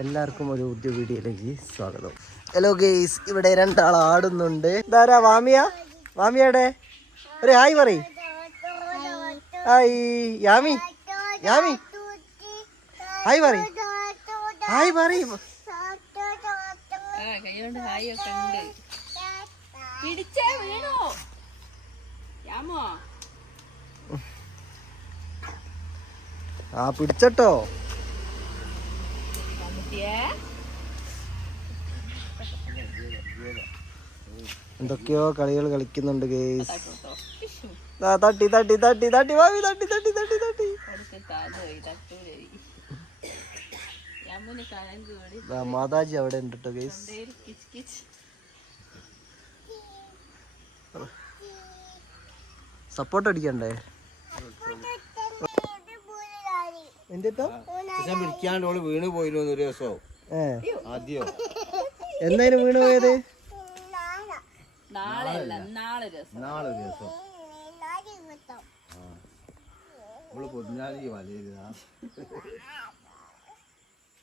എല്ലാവർക്കും ഒരു പുതിയ വീഡിയോയിലേക്ക് സ്വാഗതം. ഹലോ ഗെയ്സ് ഇവിടെ രണ്ടാൾ ആടുന്നുണ്ട്. ഇതാരാ? വാമിയ? വാമിയുടെ ഒരു ഹായ് പറയ്. ഹായ്. യാമി? യാമി? ഹായ് പറയ്. ഹായ് പറയ്. പിടിച്ചേ വീണോ. യാമോ? ആ പിടിച്ചട്ടോ. എന്തൊക്കെയോ കളികൾ കളിക്കുന്നുണ്ട് ഗേസ്. തട്ടി തട്ടി തട്ടി തട്ടി ഭാവി തട്ടി തട്ടി തട്ടി തട്ടി. മാതാജി അവിടെ ഉണ്ട് കേട്ടോ കിച്ച് സപ്പോർട്ട് അടിക്കണ്ടേ? ഞാൻ പിടിക്കാണ്ട് ഓൾ വീണ് പോയിരുന്നു ഒരു ദിവസോ. ആദ്യോ? എന്തായാലും വീണ് പോയത്? നാളെ ദിവസം. പൊതിഞ്ഞാലി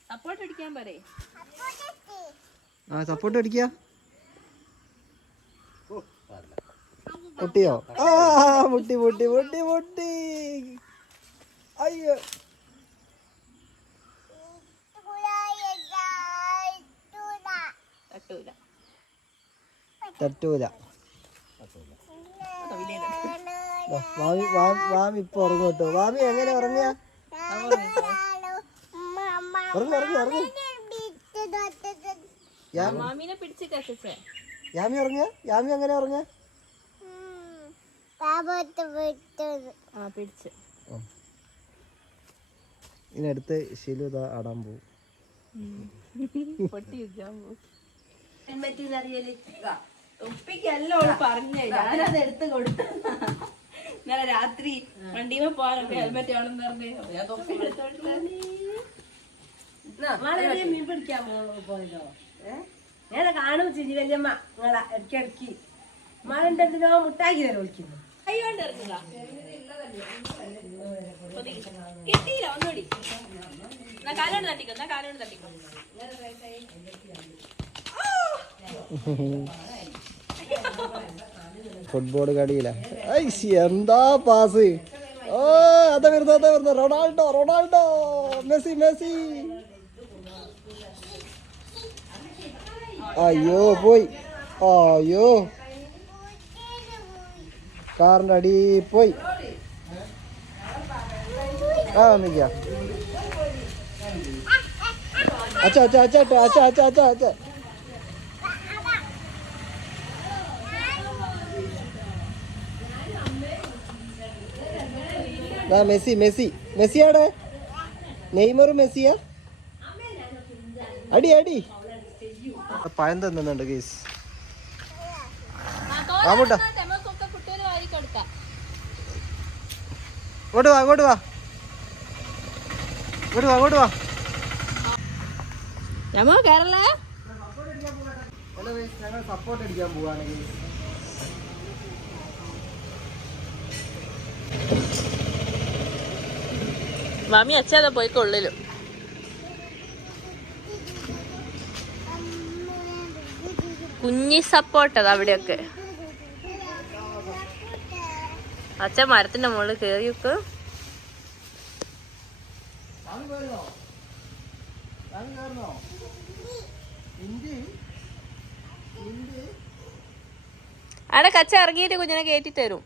സപ്പോർട്ട് അടിക്കാൻ പറയേ. ആ സപ്പോർട്ട് അടിക്കുക പൊട്ടിയോ? ആ മുട്ടി മുട്ടി മുട്ടി മുട്ടി അയ്യോ തട്ടൂല തട്ടൂല. വാമി വാമി ഇപ്പൊ ഉറങ്ങും കേട്ടോ. വാമി എങ്ങനെ ഉറങ്ങിയ? ഉറങ്ങി ഉറങ്ങി ഉറങ്ങി. യാമി ഉറങ്ങിയ യാമി എങ്ങനെ ഉറങ്ങിയ ആ പിടിച്ച്. ഇതിനടുത്ത് ശിലു ഇതാ ആടാൻ പോകും പൊട്ടി വെക്കാൻ ഉപ്പിക്കല്ലോ പറഞ്ഞേ ഞാനത് എടുത്ത് കൊടുത്തു ഇന്നലെ രാത്രി വണ്ടിമേ പോകാനൊക്കെ ഹെൽമെറ്റ് ആണെന്ന് പറഞ്ഞു. ഞാൻ തൊപ്പി എടുത്തോണ്ടില്ല മീൻ പിടിക്കാൻ പോയതോ? ഞാൻ കാണും ചിരി വല്യമ്മ. നിങ്ങളെ ഇടയ്ക്ക് മഴ എന്തിനോ മുട്ടാക്കി തരം വിളിക്കുന്നു. കിട്ടിയില്ല ഒന്നുകൂടി. കാലോണ്ട് തട്ടിക്കോ കാലോട് കാലോണ്ട് തട്ടിക്കോ. ഫുട്ബോൾ കളിയില. ഐസ് എന്താ പാസ്? ഓ അതാ വരുന്നു അതാ വരുന്നു റൊണാൾഡോ റൊണാൾഡോ. Messi Messi. അയ്യോ പോയി. അയ്യോ. കാറിന്റെ അടി പോയി. ആ മിക്ക അച്ഛ അച്ഛ അച്ഛ അച്ഛ അച്ഛ അച്ഛ അച്ഛ. Messi Messi. മെസ്സിയാടെ? നെയ്മറും മെസ്സിയാ? അടി അടി. പഴം തന്നുന്നുണ്ട് കുട്ടികൾ വാരി കൊടുക്കാം വാ. അങ്ങോട്ട് വാ ഇങ്ങോട്ട് വാ. അങ്ങോട്ട് വാ ഞമ്മ കേരള? സപ്പോർട്ട് അടിക്കാൻ പോവാണ് മാമി അച്ഛാതെ പോയി കൊള്ളിലും കുഞ്ഞി സപ്പോർട്ടത് അവിടെയൊക്കെ. അച്ഛ മരത്തിന്റെ മുകളിൽ കേറിയൊക്കെ അവിടെ കച്ച ഇറങ്ങിയിട്ട് കുഞ്ഞിനെ കയറ്റി തരും.